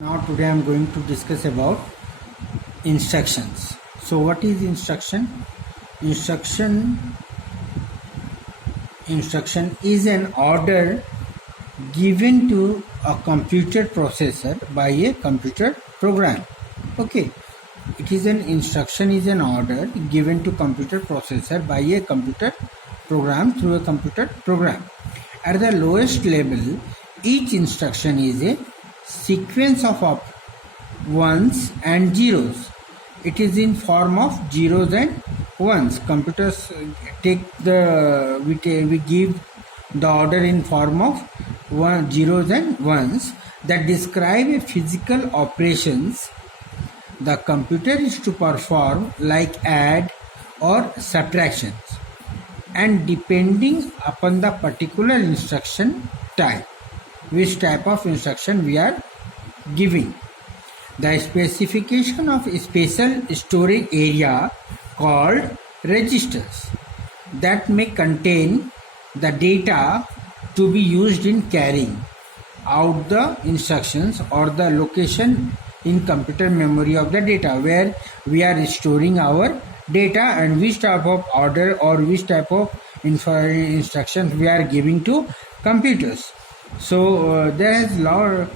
Now today I am going to discuss about instructions. So what is instruction? Instruction is an order given to a computer processor by a computer program. Okay. Instruction is an order given to computer processor by a computer program through a computer program. At the lowest level, each instruction is a sequence of ones and zeros. It is in form of zeros and ones. Computers we give the order in form of zeros and ones that describe a physical operations the computer is to perform, like add or subtractions, and depending upon the particular instruction type, which type of instruction we are giving. The specification of a special storage area called registers that may contain the data to be used in carrying out the instructions, or the location in computer memory of the data where we are storing our data, and which type of order or which type of instructions we are giving to computers. So there is lot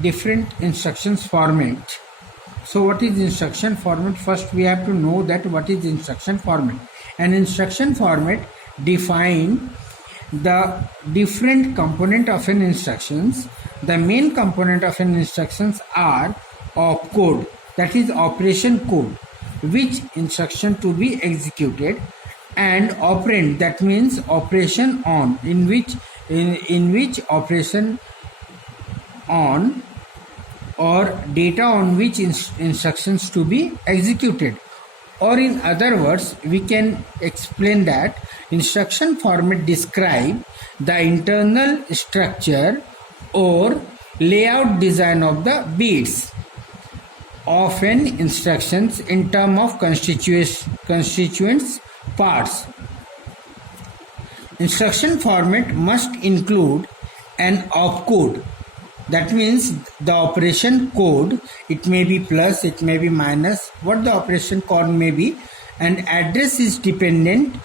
different instructions format. So what is instruction format? First we have to know that what is instruction format. An instruction format define the different component of an instructions. The main component of an instructions are opcode, that is operation code, which instruction to be executed, and operand, that means operation on, in which operation on or data on which instructions to be executed. Or in other words, we can explain that instruction format describe the internal structure or layout design of the bits of an instructions in terms of constituents parts. Instruction format must include an opcode, that means the operation code. It may be plus, it may be minus, what the operation code may be, and address is dependent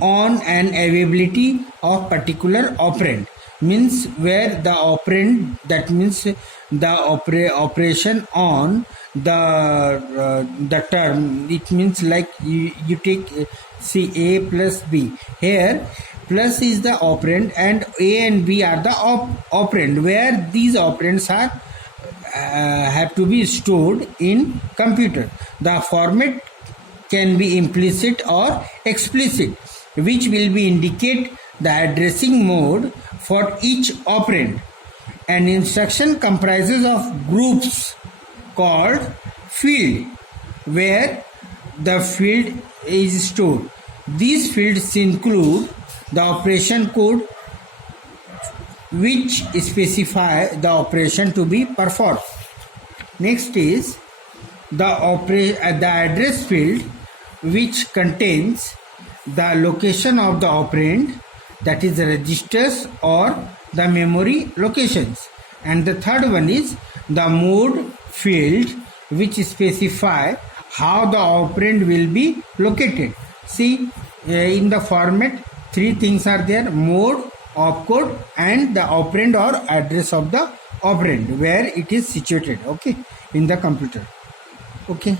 on an availability of particular operand, means where the operand, that means the operation on the term. It means like you take see A plus B. Here plus is the operand and A and B are the operand, where these operands are have to be stored in computer. The format can be implicit or explicit, which will be indicate the addressing mode for each operand. An instruction comprises of groups called field, where the field is stored. These fields include the operation code, which specify the operation to be performed. Next is the address field, which contains the location of the operand, that is the registers or the memory locations. And the third one is the mode field, which specify how the operand will be located. See, in the format three things are there: mode, opcode, and the operand or address of the operand, where it is situated, okay, in the computer. Okay.